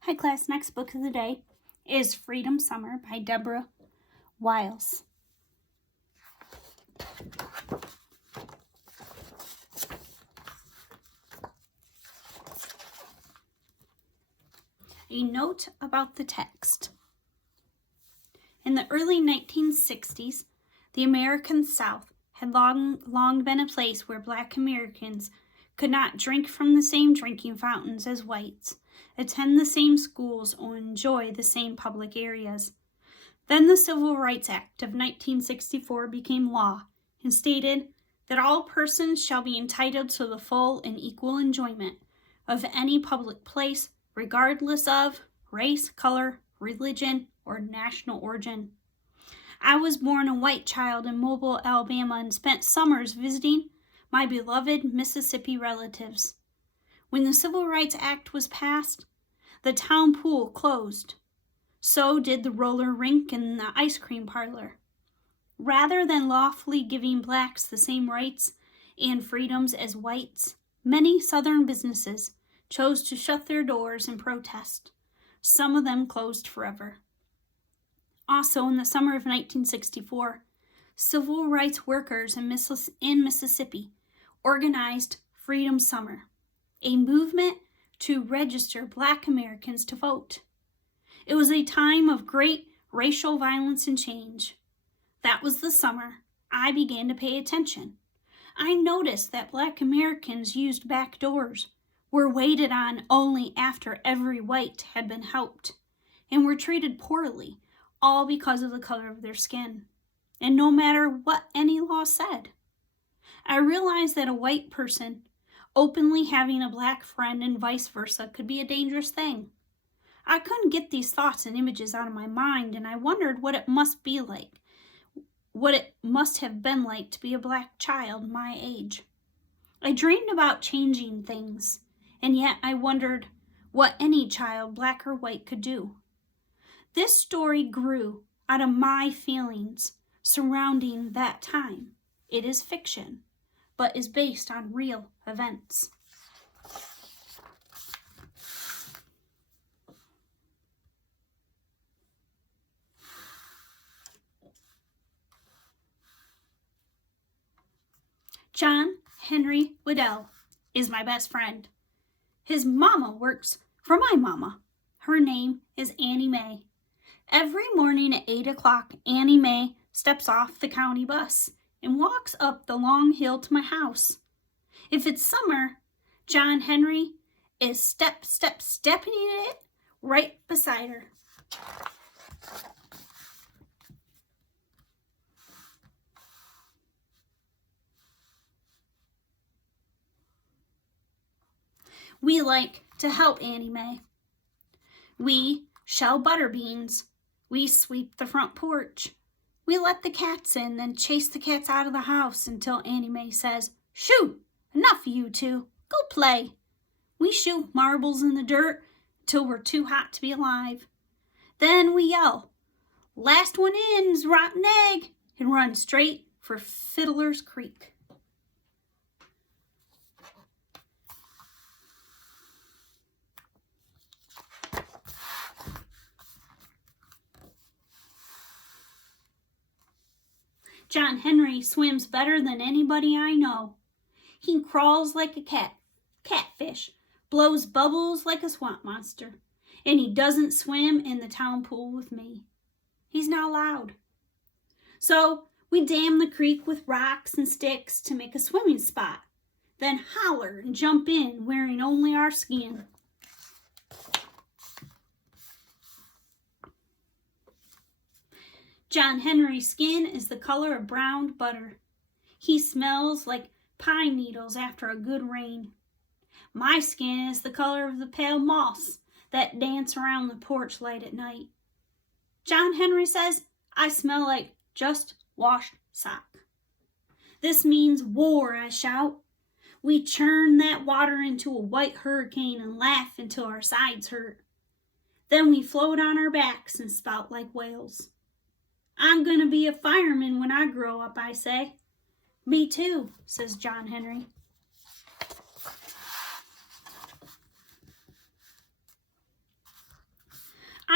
Hi class, next book of the day is Freedom Summer by Deborah Wiles. A note about the text. In the early 1960s, the American South had long been a place where Black Americans could not drink from the same drinking fountains as whites, attend the same schools, or enjoy the same public areas. Then the Civil Rights Act of 1964 became law and stated that all persons shall be entitled to the full and equal enjoyment of any public place, regardless of race, color, religion, or national origin. I was born a white child in Mobile, Alabama, and spent summers visiting my beloved Mississippi relatives. When the Civil Rights Act was passed, the town pool closed. So did the roller rink and the ice cream parlor. Rather than lawfully giving blacks the same rights and freedoms as whites, many Southern businesses chose to shut their doors in protest. Some of them closed forever. Also, in the summer of 1964, civil rights workers in Mississippi organized Freedom Summer, a movement to register Black Americans to vote. It was a time of great racial violence and change. That was the summer I began to pay attention. I noticed that Black Americans used back doors, were waited on only after every white had been helped, and were treated poorly, all because of the color of their skin, and no matter what any law said. I realized that a white person openly having a black friend and vice versa could be a dangerous thing. I couldn't get these thoughts and images out of my mind, and I wondered what it must have been like to be a black child my age. I dreamed about changing things, and yet I wondered what any child, black or white, could do. This story grew out of my feelings surrounding that time. It is fiction, but is based on real events. John Henry Waddell is my best friend. His mama works for my mama. Her name is Annie Mae. Every morning at 8 o'clock, Annie Mae steps off the county bus and walks up the long hill to my house. If it's summer, John Henry is stepping it right beside her. We like to help Annie Mae. We shell butter beans. We sweep the front porch. We let the cats in, then chase the cats out of the house until Annie Mae says, "Shoo, enough of you two, go play." We shoot marbles in the dirt till we're too hot to be alive. Then we yell, "Last one in's rotten egg," and run straight for Fiddler's Creek. John Henry swims better than anybody I know. He crawls like a catfish, blows bubbles like a swamp monster, and he doesn't swim in the town pool with me. He's not allowed. So we dam the creek with rocks and sticks to make a swimming spot, then holler and jump in wearing only our skin. John Henry's skin is the color of browned butter. He smells like pine needles after a good rain. My skin is the color of the pale moths that dance around the porch light at night. John Henry says I smell like just washed sock. This means war, I shout. We churn that water into a white hurricane and laugh until our sides hurt. Then we float on our backs and spout like whales. "I'm going to be a fireman when I grow up," I say. "Me too," says John Henry.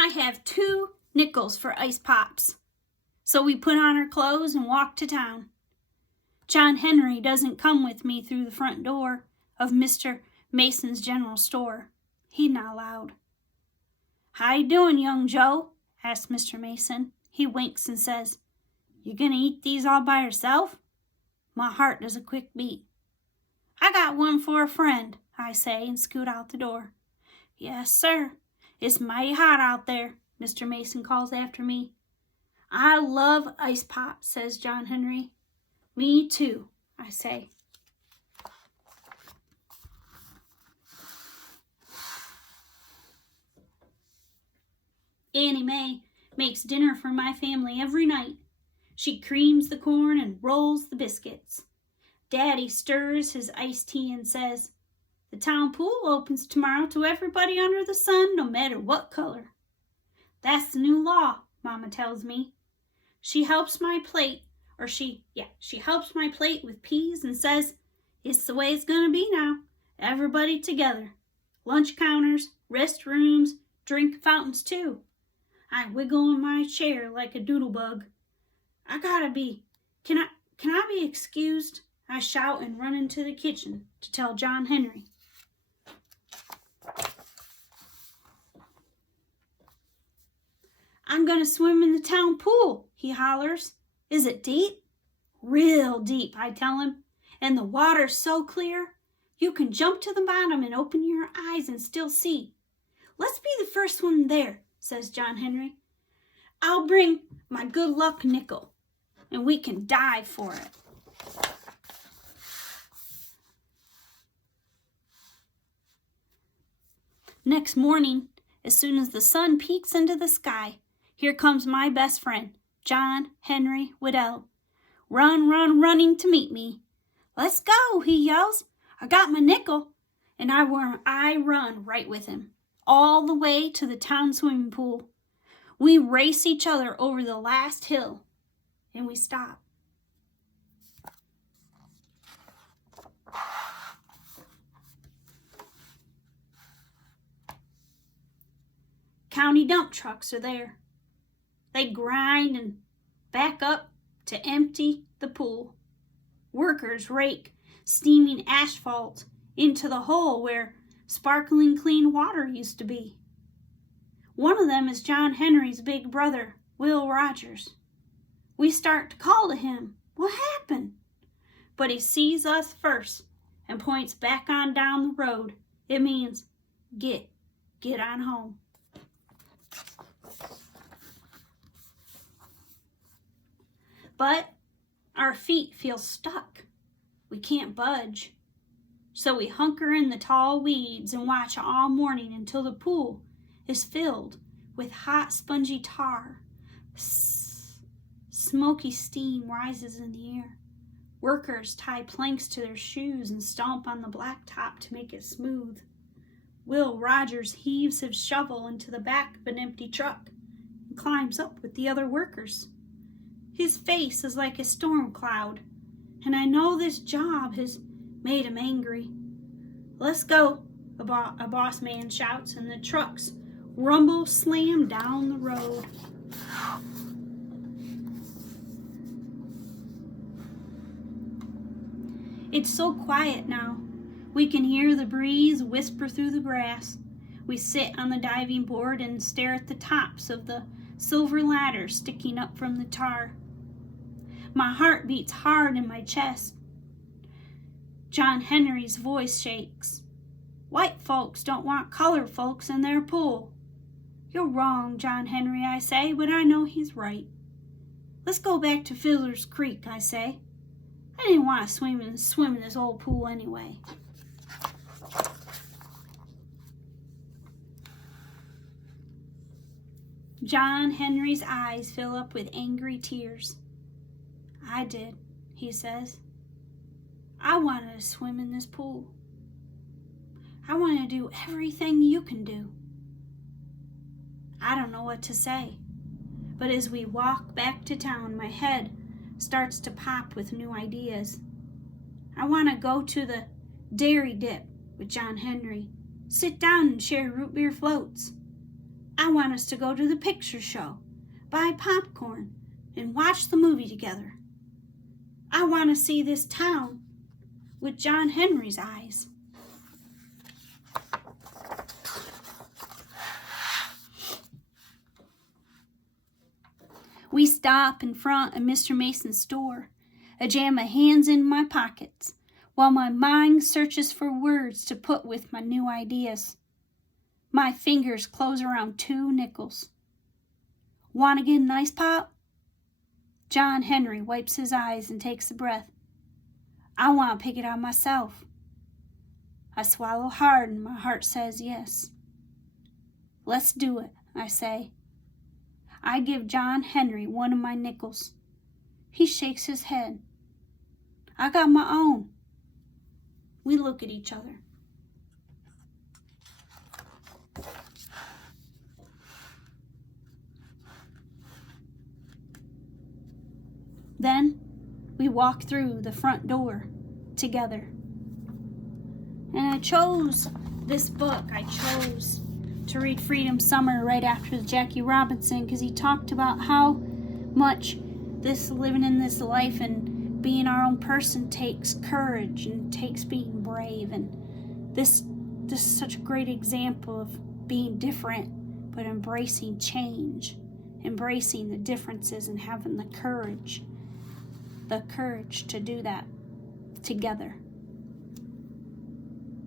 I have 2 nickels for ice pops. So we put on our clothes and walk to town. John Henry doesn't come with me through the front door of Mr. Mason's general store. He's not allowed. "How you doing, young Joe?" asks Mr. Mason. He winks and says, "You gonna eat these all by yourself?" My heart does a quick beat. "I got one for a friend," I say, and scoot out the door. "Yes, sir. It's mighty hot out there," Mr. Mason calls after me. "I love ice pop," says John Henry. "Me too," I say. Annie Mae makes dinner for my family every night. She creams the corn and rolls the biscuits. Daddy stirs his iced tea and says, "The town pool opens tomorrow to everybody under the sun, no matter what color." "That's the new law," Mama tells me. She helps my plate with peas and says, "It's the way it's gonna be now. Everybody together. Lunch counters, restrooms, drink fountains too." I wiggle in my chair like a doodlebug. Can I be excused?" I shout and run into the kitchen to tell John Henry. "I'm gonna swim in the town pool," he hollers. "Is it deep?" "Real deep," I tell him, "and the water's so clear, you can jump to the bottom and open your eyes and still see." "Let's be the first one there," says John Henry. "I'll bring my good luck nickel, and we can dive for it." Next morning, as soon as the sun peeks into the sky, here comes my best friend, John Henry Waddell, running to meet me. "Let's go," he yells. "I got my nickel." And I run right with him, all the way to the town swimming pool. We race each other over the last hill, and we stop. County dump trucks are there. They grind and back up to empty the pool. Workers rake steaming asphalt into the hole where sparkling clean water used to be. One of them is John Henry's big brother, Will Rogers. We start to call to him, "What happened?" But he sees us first and points back on down the road. It means, get on home. But our feet feel stuck. We can't budge. So we hunker in the tall weeds and watch all morning until the pool is filled with hot, spongy tar. Smoky steam rises in the air. Workers tie planks to their shoes and stomp on the blacktop to make it smooth. Will Rogers heaves his shovel into the back of an empty truck and climbs up with the other workers. His face is like a storm cloud, and I know this job has made him angry. "Let's go," a boss man shouts, and the trucks rumble slam down the road. It's so quiet now. We can hear the breeze whisper through the grass. We sit on the diving board and stare at the tops of the silver ladders sticking up from the tar. My heart beats hard in my chest. John Henry's voice shakes. "White folks don't want colored folks in their pool." "You're wrong, John Henry," I say, but I know he's right. "Let's go back to Fiddler's Creek," I say. I didn't want to swim in this old pool anyway. John Henry's eyes fill up with angry tears. "I did," he says. "I wanted to swim in this pool. I want to do everything you can do." I don't know what to say, but as we walk back to town, my head starts to pop with new ideas. I want to go to the dairy dip with John Henry, sit down and share root beer floats. I want us to go to the picture show, buy popcorn, and watch the movie together. I want to see this town with John Henry's eyes. We stop in front of Mr. Mason's store. I jam my hands in my pockets while my mind searches for words to put with my new ideas. My fingers close around 2 nickels. Want to get an ice pop? John Henry wipes his eyes and takes a breath. I want to pick it out myself. I swallow hard and my heart says yes. Let's do it, I say. I give John Henry one of my nickels. He shakes his head. I got my own. We look at each other. Then we walk through the front door together. And I chose this book. I chose to read Freedom Summer right after Jackie Robinson because he talked about how much this living in this life and being our own person takes courage and takes being brave. And this is such a great example of being different but embracing change, embracing the differences and having the courage to do that together.